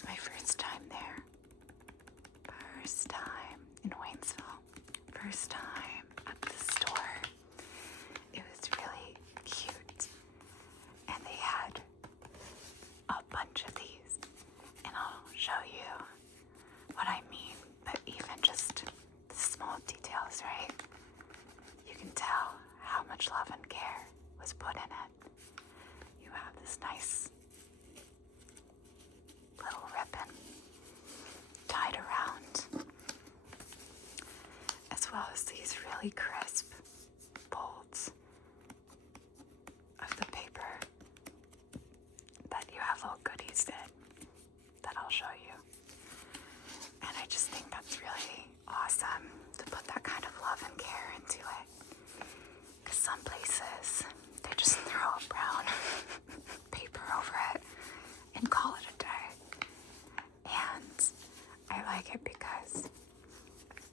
was my first time there. First time in Waynesville. First time at the store. It was really cute. And they had a bunch of these. And I'll show you what I mean. But even just the small details, right? You can tell how much love and care was put in it. You have this nice little ribbon tied around, as well as these really crisp folds of the paper that you have little goodies in that I'll show you. And I just think that's really awesome to put that kind of love and care into it. Because some places, they just throw a brown paper over it and call it a day. And I like it because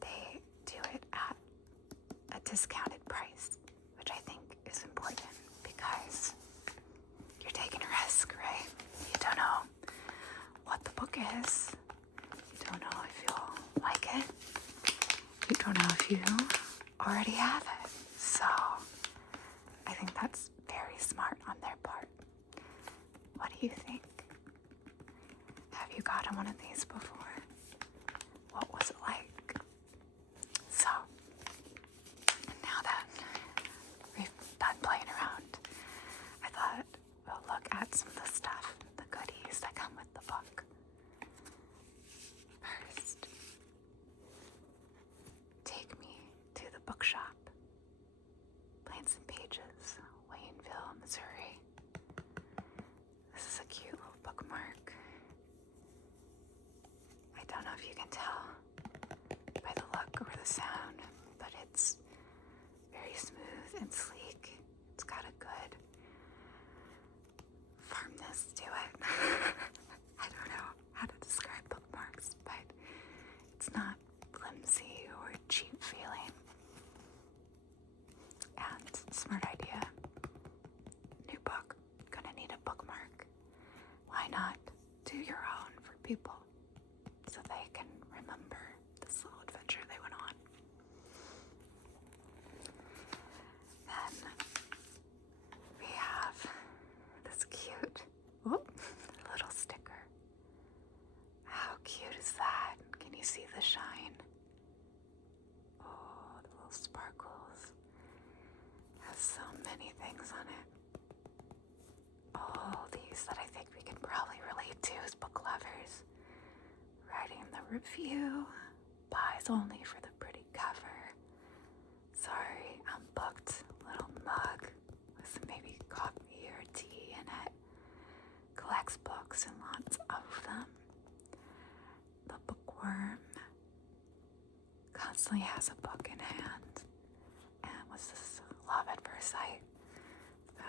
they do it at a discounted price, which I think is important because you're taking a risk, right? You don't know what the book is. You don't know if you'll like it. You don't know if you already have it. So I think that's very smart on their part. What do you think? Have you gotten one of these before? What was it like? So, now that we've done playing around, I thought we'll look at some of the stuff, the goodies that come with the book. First, take me to the bookshop. Plains and Pages, Waynesville, Missouri. This is a cute little bookmark. I don't know if you can tell by the look or the sound, but it's very smooth and sleek. It's got a good firmness to it. I don't know how to describe bookmarks, but it's not flimsy or cheap feeling. And smart idea. New book, gonna need a bookmark. Why not do your own for people so they can remember this little adventure they went on? Then we have this cute little sticker. How cute is that? Can you see the shine? Oh, the little sparkles. Has so many things on it. All these that I think we can probably relate to as book lovers. Writing the review, buys only for the pretty cover. Sorry, I'm booked. Little mug with some maybe coffee or tea in it. Collects books and lots of them. The bookworm constantly has a book in hand. And was this love at first sight? So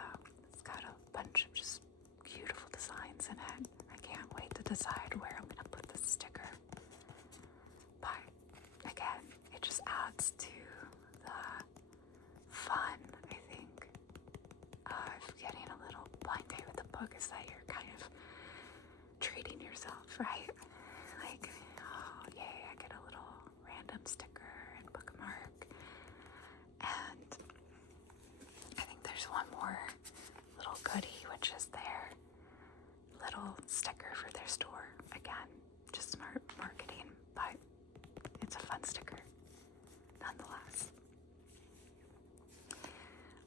it's got a bunch of just beautiful designs in it. I can't wait to decide where I'm going to put this sticker. But again, it just adds to the fun, I think, of getting a little blind date with the book, is that you're kind of treating yourself, right? Like, oh yay, I get a little random sticker and bookmark. And I think there's one more little goodie, which is their little sticker for their store. Again, just smart marketing, but it's a fun sticker nonetheless.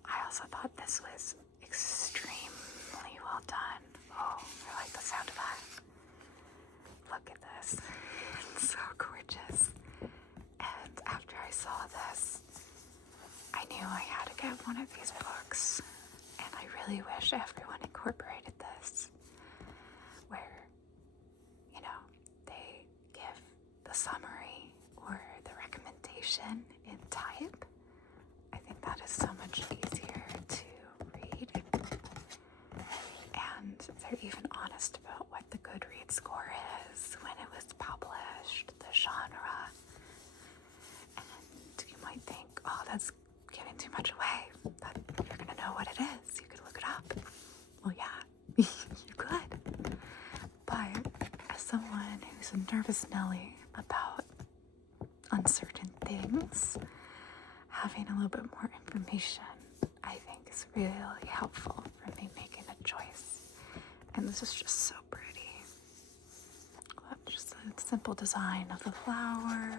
I also thought this was extremely well done. Oh, I like the sound of that. Look at this. It's so gorgeous. And after I saw this, I knew I had to get one of these books. And I really wish everyone incorporated this, where, you know, they give the summary or the recommendation in type. I think that is so much easier to read. And they're even honest about what the Goodreads score is, when it was published, the genre. And you might think, oh, that's giving too much away. That you're going to know what it is. You could look it up. Well, yeah, you could. But as someone personally about uncertain things, having a little bit more information, I think, is really helpful for me making a choice. And this is just so pretty. Just a simple design of the flower,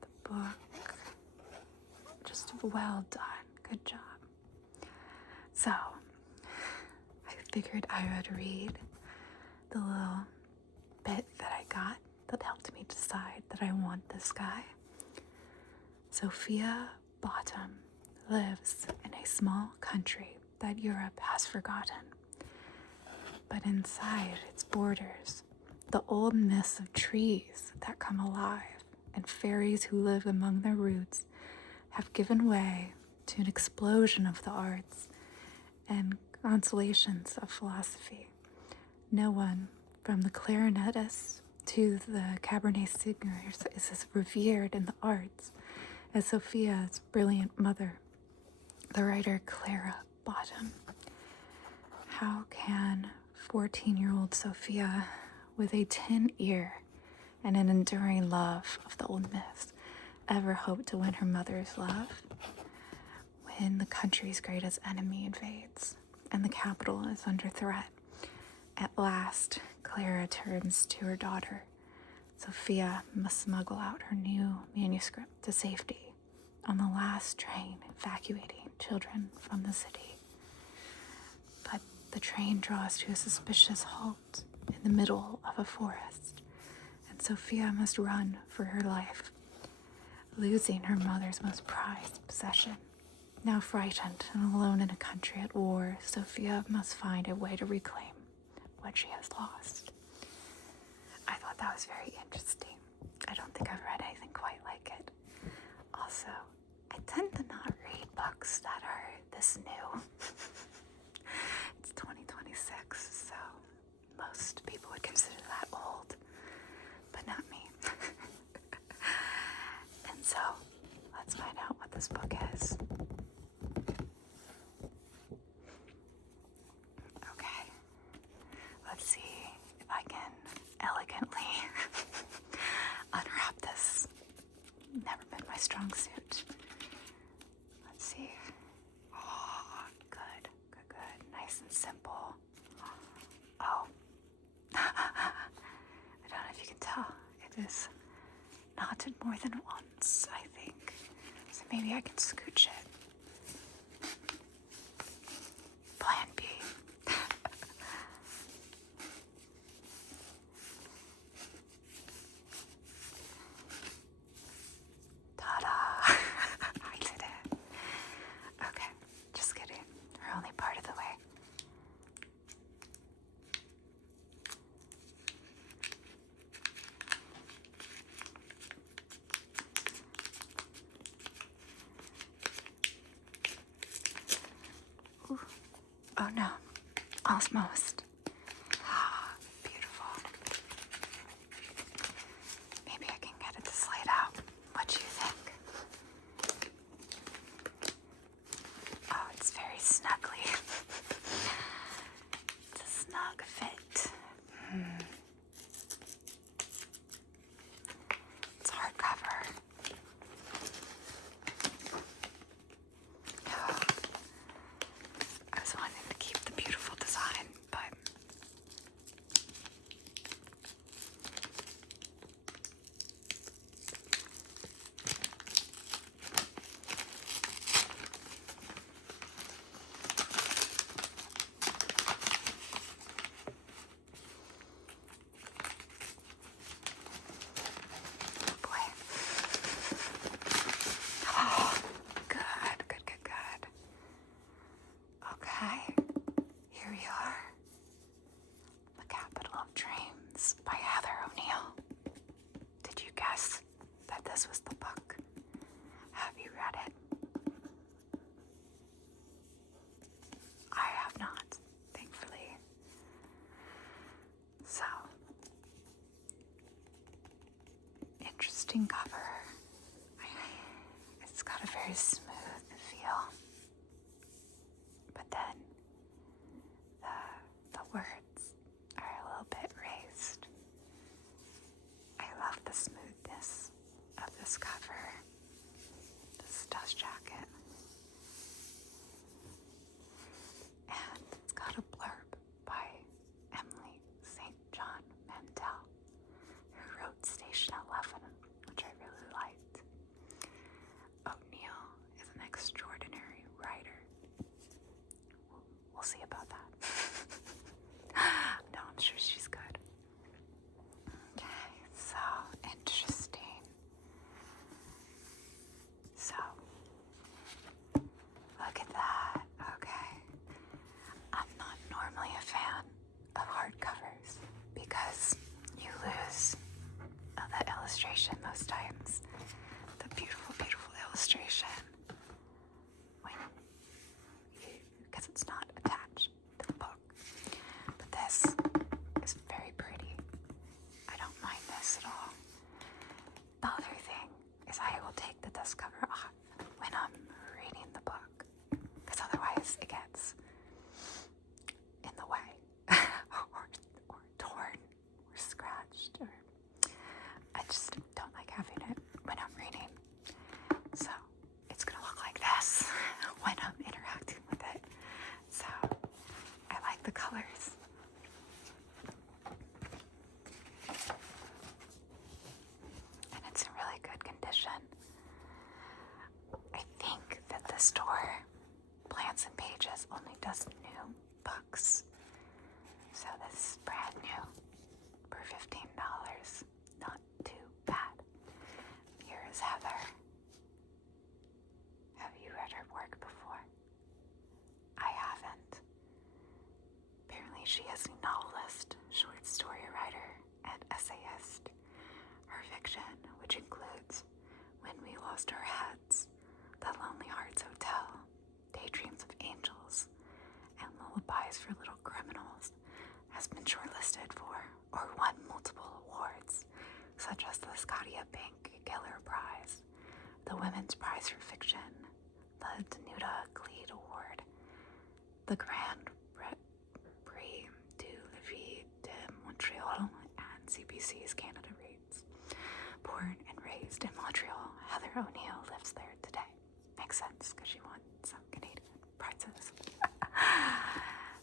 the book. Just well done. Good job. So, I figured I would read the little bit that I got that helped me decide that I want this guy. Sophia Bottom lives in a small country that Europe has forgotten. But inside its borders, the old myths of trees that come alive and fairies who live among their roots have given way to an explosion of the arts and consolations of philosophy. No one, from the clarinetist to the cabaret singers, is as revered in the arts as Sophia's brilliant mother, the writer Clara Bottom. How can 14-year-old Sophia, with a tin ear and an enduring love of the old myths, ever hope to win her mother's love when the country's greatest enemy invades and the capital is under threat? At last, Clara turns to her daughter. Sophia must smuggle out her new manuscript to safety on the last train evacuating children from the city. But the train draws to a suspicious halt in the middle of a forest, and Sophia must run for her life, losing her mother's most prized possession. Now frightened and alone in a country at war, Sophia must find a way to reclaim what she has lost. I thought that was very interesting. I don't think I've read anything quite like it. Also, I tend to not read books that are this new. It's 2026, so most people would consider that old, but not me. And so, let's find out what this book is. Okay, let's see if I can elegantly unwrap this. Never been my strong suit. Let's see. Oh, good. Nice and simple. Oh. I don't know if you can tell. It is knotted more than once, I think. So maybe I can scooch it. Plan B. Ta-da! I did it. Okay, just kidding. We're only part of the way. Ooh. Oh no, almost. Ah, beautiful. Maybe I can get it to slide out. What do you think? Oh, it's very snuggly. It's a snug fit. It's hardcover. I was wanting to keep the beautiful design, but oh boy. Oh, good. Okay, here we are. The Capital of Dreams by Heather O'Neill. Did you guess that this was the book? Have you read it? I have not, thankfully. So, interesting cover. It's got a very smooth feel. But then the words are a little bit raised. this jacket. And it's got a blurb by Emily St. John Mandel, who wrote Station 11, which I really liked. O'Neill is an extraordinary writer. We'll see about that. No, I'm sure she's good. Okay, so interesting. So, look at that. Okay. I'm not normally a fan of hardcovers because you lose the illustration most times. The beautiful, beautiful illustration because it's not attached to the book. But this is very pretty. I don't mind this at all. The other thing is I will take the dust cover off when I'm reading the book, because otherwise it gets in the way or torn or scratched, or I just don't like having it when I'm reading. So it's gonna look like this when I'm interacting with it. So I like the colors. And it's in really good condition. I think that the store, Plants and Pages, only does new books. So this is brand new for $15. Not too bad. Here is Heather. Have you read her work before? I haven't. Apparently she is a novelist, short story writer, and essayist. Her fiction, which includes When We Lost Our Heads, The Lonely Hearts Hotel, Daydreams of Angels, and Lullabies for Little Criminals, has been shortlisted for or won multiple awards, such as the Scotia Bank Keller Prize, the Women's Prize for Fiction, the Danuta Gleed Award, the Grand Prix du Livre de Montreal, and CBC's Canada Reads. Born and raised in Montreal, Heather O'Neill lives there today. Makes sense, because she won some Canadian prizes.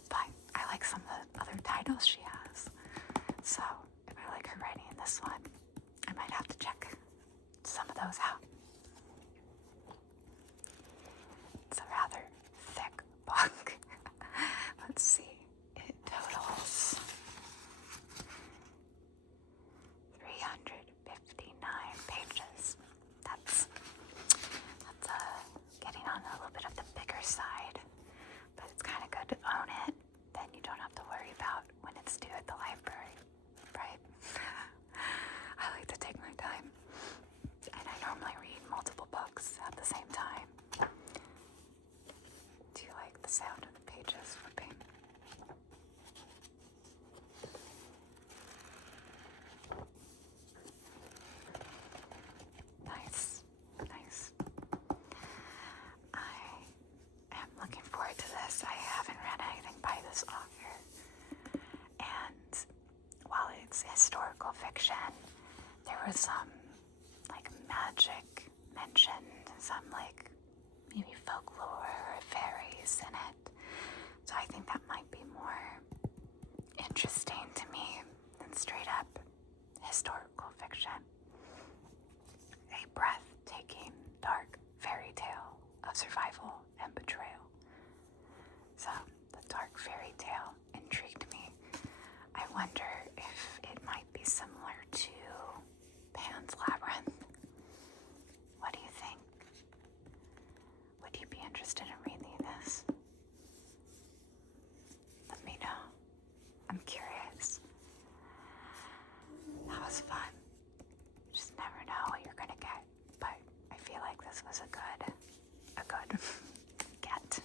But I like some of the other titles she has. So if I like her writing in this one, I might have to check some of those out. It's a rather thick book. Let's see. It totals 359 pages. That's getting on a little bit of the bigger side, but it's kind of good to own it. Then you don't have to worry about when it's due at the library, right? I like to take my time, and I normally read multiple books at the same time. Do you like the sound of the pages flipping? Nice, nice. I am looking forward to this. I haven't read anything by this author. And while it's historical fiction, there was some like magic mentioned, some like maybe folklore or fairies in it. So I think that might be more interesting to me than straight up historical fiction. A breathtaking, dark fairy tale of survival and betrayal. So the dark fairy tale intrigued me. I wonder if it might be similar to Pan's Labyrinth. What do you think? Would you be interested in reading this? Let me know. I'm curious. That was fun. Just never know what you're gonna get, but I feel like this was a good get.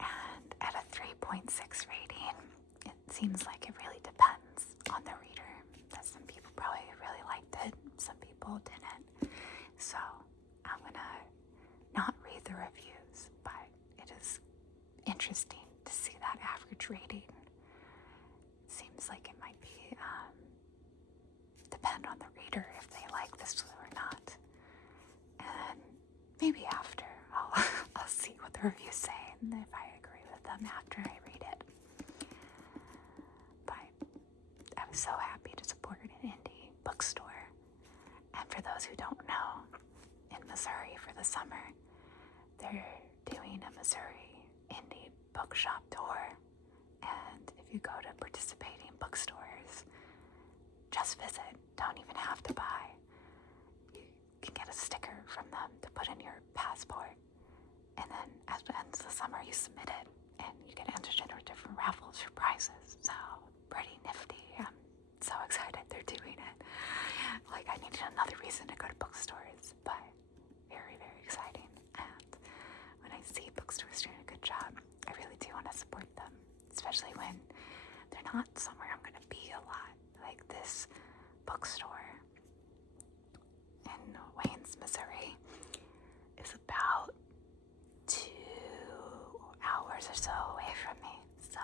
And at a 3.6 rating, it seems like it really depends on the reader. That some people probably really liked it, some people didn't. So I'm gonna not read the reviews, but it is interesting to see that average rating. Seems like it might be depend on the reader if they like this or not. And maybe after. I'll see what the reviews say and if I agree with them after I read it. But I was so happy to support an indie bookstore. And for those who don't know, in Missouri for the summer, they're doing a Missouri indie bookshop tour. And if you go to participating bookstores, just visit. Don't even have to buy. You can get a sticker from them to put in your passport. And then at the end of the summer, you submit it and you get entered into different raffles for prizes. So pretty nifty. I'm so excited they're doing it. Like, I needed another reason to go to bookstores, but very, very exciting. And when I see bookstores doing a good job, I really do want to support them, especially when they're not somewhere I'm going to be a lot. Like this bookstore in Waynesville, Missouri is about 2 hours or so away from me. So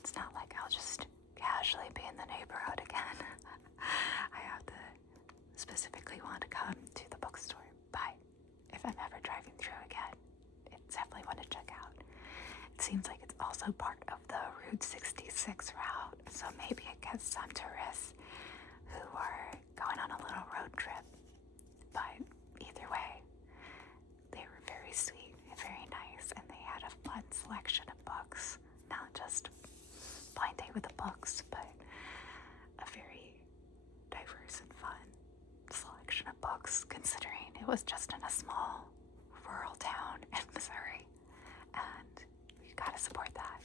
it's not like I'll just casually be in the neighborhood again. I have to specifically want to come to the bookstore. But if I'm ever driving through again, it's definitely one to check out. It seems like it's also part of the Route 66 route, so maybe it gets some tourists who are going on a little road trip. But either way, they were very sweet and very nice, and they had a fun selection of books. Not just blind date with the books, but a very diverse and fun selection of books, considering it was just in a small rural town in Missouri. And you gotta support that.